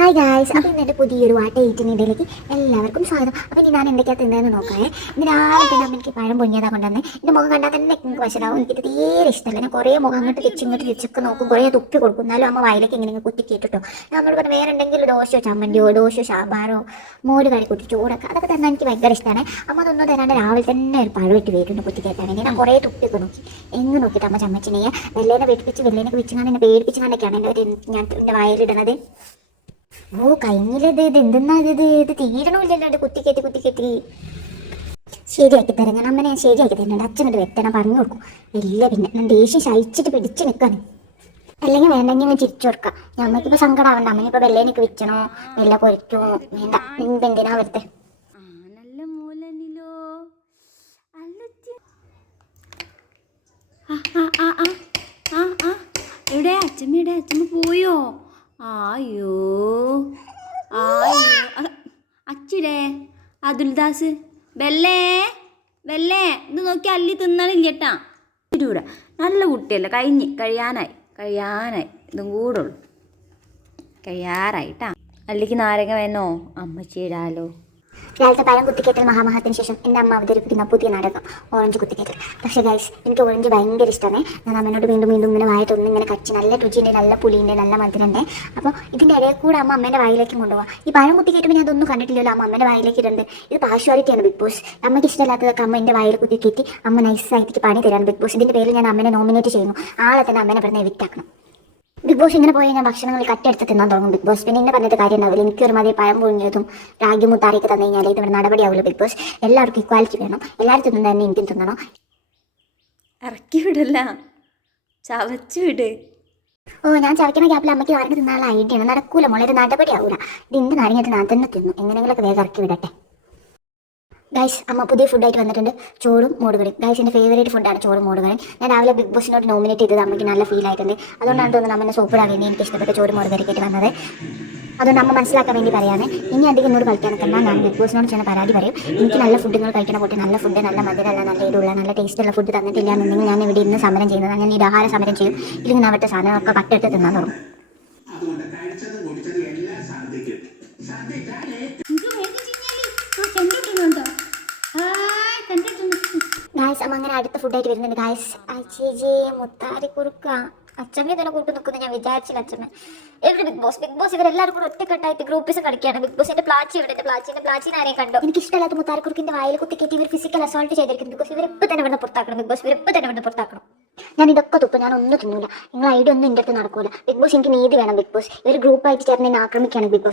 Hi guys, അപ്പോൾ ഇന്ന് എൻ്റെ പുതിയൊരു വാട്ട ഈറ്റിനിടയിലേക്ക് എല്ലാവർക്കും സ്വാഗതം. അപ്പോൾ ഇനി ഞാൻ എന്തൊക്കെയാണ് തിന്നതെന്ന് നോക്കാമേ. ഇന്ന് രാവിലെ തന്നെ എനിക്ക് പഴം പൊങ്ങിയതാണ് കൊണ്ടുവന്ന്. എൻ്റെ മുഖം കണ്ടാൽ തന്നെ എനിക്ക് വശനാവും. എനിക്കിത് തീരെ ഇഷ്ടമല്ല. ഞാൻ കുറേ മുഖം അങ്ങോട്ട് തിരിച്ചൊക്കെ നോക്കും, കുറേ തുപ്പി കൊടുക്കും. എന്നാലും അമ്മ വായിലേക്ക് ഇങ്ങനെ കുത്തി കേട്ടിട്ടോ. നമ്മൾ പറഞ്ഞാൽ വേറെ എന്തെങ്കിലും ദോശയോ ചമ്മന്തിയോ ദോശയോ സാമ്പാറോ മോര് കറി കുത്തി ചോറൊക്കെ അതൊക്കെ തന്നെ എനിക്ക് ഭയങ്കര ഇഷ്ടമാണ്. അമ്മ അതൊന്നും തരാണ്ട് രാവിലെ തന്നെ ഒരു പഴം ഇട്ട് വേറ്റുണ്ട് കുത്തി കയറ്റാൻ വേണ്ടി. ഞാൻ കുറേ തുപ്പിയൊക്കെ നോക്കി എങ്ങനെ നോക്കിയിട്ട് അമ്മ ചമ്മച്ചിനെയ്യാ വെല്ലേനെ വെട്ടിപ്പിച്ച് വെച്ചിങ്ങാണ്ട് എന്നെ പേടിപ്പിച്ചാണ്ടൊക്കെയാണ് ഞാൻ എൻ്റെ വായിലിടുന്നത്. ഓ കഴിഞ്ഞില്ലത് ഇത് എന്തെന്നാ ഇത് തീരണമില്ലല്ലോ കുത്തിക്കെത്തി ശരിയാക്കി തരാം. ഞാൻ അമ്മനെ ശരിയാക്കി തരുന്നുണ്ട്. അച്ഛനോട് വെട്ടണം പറഞ്ഞു കൊടുക്കും. ഇല്ല പിന്നെ ഞാൻ ദേഷ്യം സഹിച്ചിട്ട് പിടിച്ച് നിൽക്കാണ്. അല്ലെങ്കിൽ വേണ്ടെങ്കിൽ ഞാൻ ചിരിച്ചു കൊടുക്കാം. ഞമ്മക്കിപ്പോൾ സങ്കടമാവണ്ട. അമ്മനിപ്പോൾ വെല്ലേനൊക്കെ വെച്ചണോ വെല്ല പൊരിക്കോ വേണ്ട. എന്തിനാ വെറുതെ അച്ഛമ്മ പോയോ? ആയോ അച്ചിടേ അതുൽദാസ് ബെല്ലേ ഇത് നോക്കി അല്ലി തിന്നണില്ലേട്ടാ. ഇരുകൂടെ നല്ല കുട്ടിയല്ല. കഴിയാനായി ഇതും കൂടെ ഉള്ളു. കഴിയാറായിട്ടാ. അല്ലിക്ക് നാരങ്ങ വേണോ? അമ്മച്ചിടാലോ. രാവിലത്തെ പഴം കുത്തിക്കയറ്റൽ മഹാമഹത്തിന് ശേഷം എൻ്റെ അമ്മ അവതരിപ്പിക്കുന്ന പുതിയ നാടകം ഓറഞ്ച് കുത്തിക്കയറ്റൽ. പക്ഷേ ഗൈസ് എനിക്ക് ഓറഞ്ച് ഭയങ്കര ഇഷ്ടമാണ്. ഞാൻ അമ്മനോട് വീണ്ടും ഇങ്ങനെ വായത്തൊന്നും ഇങ്ങനെ കച്ച് നല്ല രുചിയുണ്ട്, നല്ല പുളിയുണ്ട്, നല്ല മധുരമുണ്ട്. അപ്പോൾ ഇതിൻ്റെ ഇടയിൽ കൂടെ അമ്മ അമ്മേൻ്റെ വായിലേക്ക് കൊണ്ടുപോകാം. ഈ പഴം കുത്തിക്കയറ്റുമ്പോൾ ഞാൻ അതൊന്നും കണ്ടിട്ടില്ലല്ലോ. അമ്മ അമ്മേൻ്റെ വായിലേക്ക് ഇടുന്നുണ്ട്. ഇത് പാർഷ്വാലിറ്റിയാണ് ബിഗ് ബോസ്. അമ്മയ്ക്ക് ഇഷ്ടമില്ലാത്തതൊക്കെ അമ്മ എൻ്റെ വായിൽ കുത്തിക്കയറ്റി അമ്മ നൈസായിട്ട് പണി തരാണ് ബിഗ് ബോസ്. ഇതിൻ്റെ പേരിൽ ഞാൻ അമ്മനെ നോമിനേറ്റ് ചെയ്യുന്നു. ആളെ തന്നെ അമ്മേനെ പറഞ്ഞ് എവിക്റ്റാക്കണം. ബിഗ് ബോസ് ഇങ്ങനെ പോയി ഞാൻ ഭക്ഷണങ്ങൾ കട്ടെടുത്ത് തിന്നാൻ തുടങ്ങും ബിഗ് ബോസ്. പിന്നെ ഇന്നെ പറഞ്ഞിട്ട് കാര്യം ഉണ്ടാവില്ല. എനിക്കൊരു മതി പഴം പുഴുങ്ങിയതും രാഗി മുത്താറിയൊക്കെ തന്നു കഴിഞ്ഞാൽ ഇവിടെ നടപടിയാവില്ല ബിഗ് ബോസ്. എല്ലാവർക്കും ഇക്വാലിറ്റി വേണം. എല്ലാവരും തിന്നുന്ന തന്നെ എനിക്കും തിന്നണം. ഇറക്കി വിടല്ല, ചവച്ചു വിട്. ഞാൻ ചവയ്ക്കുന്ന ഗ്യാപ്പിൽ അമ്മയ്ക്ക് നാരങ്ങ തിന്നാനുള്ള ഐഡിയ ആണ്. നടക്കൂല മോളെ, ഒരു നടപടിയാവൂല. ഇതിൻ്റെ നാരങ്ങ ഞാൻ തന്നെ തിന്നു. എങ്ങനെയെങ്കിലൊക്കെ വേഗം ഇറക്കി വിടട്ടെ. ഗൈസ് അമ്മ പുതിയ ഫുഡായിട്ട് വന്നിട്ടുണ്ട്. ചോറും മോടുകറിയും. ഗൈസ് എൻ്റെ ഫേവറേറ്റ് ഫുഡാണ് ചോറും മോടുകറിയും. ഞാൻ രാവിലെ ബിഗ് ബോസിനോട് നോമിനേറ്റ് ചെയ്തത് അമ്മയ്ക്ക് നല്ല ഫീൽ ആയിട്ടുണ്ട്. അതുകൊണ്ടാണ് തോന്നുന്നത് അമ്മനെ സൂപ്പറാൻ വേണ്ടി എനിക്ക് ഇഷ്ടപ്പെട്ട ചോറും മോടുകറിയൊക്കെ വന്നത്. അതുകൊണ്ട് അമ്മ മനസ്സിലാക്കാൻ വേണ്ടി പറയാണ്. ഇനി അധികം എന്നോട് കളിക്കാൻ നിൽക്കണം. ഞാൻ ബിഗ് ബോസിനോട് ചെന്ന പരാതി പറയും. എനിക്ക് നല്ല ഫുഡുകൾ കഴിക്കണ കൂട്ടി നല്ല ഫുഡ്, നല്ല മധുരമുള്ള, നല്ല എരിവുള്ള, നല്ല ടേസ്റ്റുള്ള ഫുഡ് തന്നിട്ടില്ല എന്നുണ്ടെങ്കിൽ ഞാൻ ഇവിടെ ഇന്ന് സമരം ചെയ്യുന്നത്. ഞാൻ നിരാഹാര സമരം ചെയ്യും. ഇല്ലെങ്കിൽ അവിടുത്തെ സാധനമൊക്കെ കട്ടെടുത്ത് തിന്നാൻ തുടങ്ങും. ഗായ്സ് അമ്മ അങ്ങനെ അടുത്ത ഫുഡായിട്ട് വരുന്നുണ്ട്. ഗായ്സ് അച്ചേജി മുത്താരി കുറുക്ക അച്ഛമ്മ തന്നെ കൂട്ട് നിൽക്കുന്നത് ഞാൻ വിചാരിച്ചില്ല. അച്ഛമ്മ എവിടെ ബിഗ് ബോസ് ഇവരെല്ലാവരും കൂടെ ഒറ്റക്കെട്ടായിട്ട് ഗ്രൂപ്പിസ് കളിക്കുകയാണ്. ബിഗ് ബോസിന്റെ പ്ലാച്ചി ഇവിടെ പ്ലാച്ചിനെ ആരെയും കണ്ടോ? എനിക്ക് ഇഷ്ടമല്ലാത്ത മുത്താരി കുറുക്കിന്റെ വായിൽ കുത്തിക്കയറ്റി ഇവർ ഫിസിക്കൽ അസോൾട്ട് ചെയ്തിരിക്കുന്നു. ബിക്കോസ് ഇവരിപ്പോൾ തന്നെ ഇവിടെ പുറത്താക്കണം. ബിഗ് ബോസ് ഇവരിപ്പോൾ തന്നെ ഇവിടെ പുറത്താക്കണം. ഞാൻ ഇതൊക്കെ തുപ്പം ഞാൻ ഒന്നും തിന്നില്ല. നിങ്ങൾ ഐഡിയ ഒന്നും എൻ്റെ അടുത്ത് നടക്കൂല. ബിഗ് ബോസ് എനിക്ക് നീതി വേണം. ബിഗ് ബോസ് ഇവർ ഗ്രൂപ്പായിട്ട് ചേർന്ന് എന്നെ ആക്രമിക്കുകയാണ്. Big boss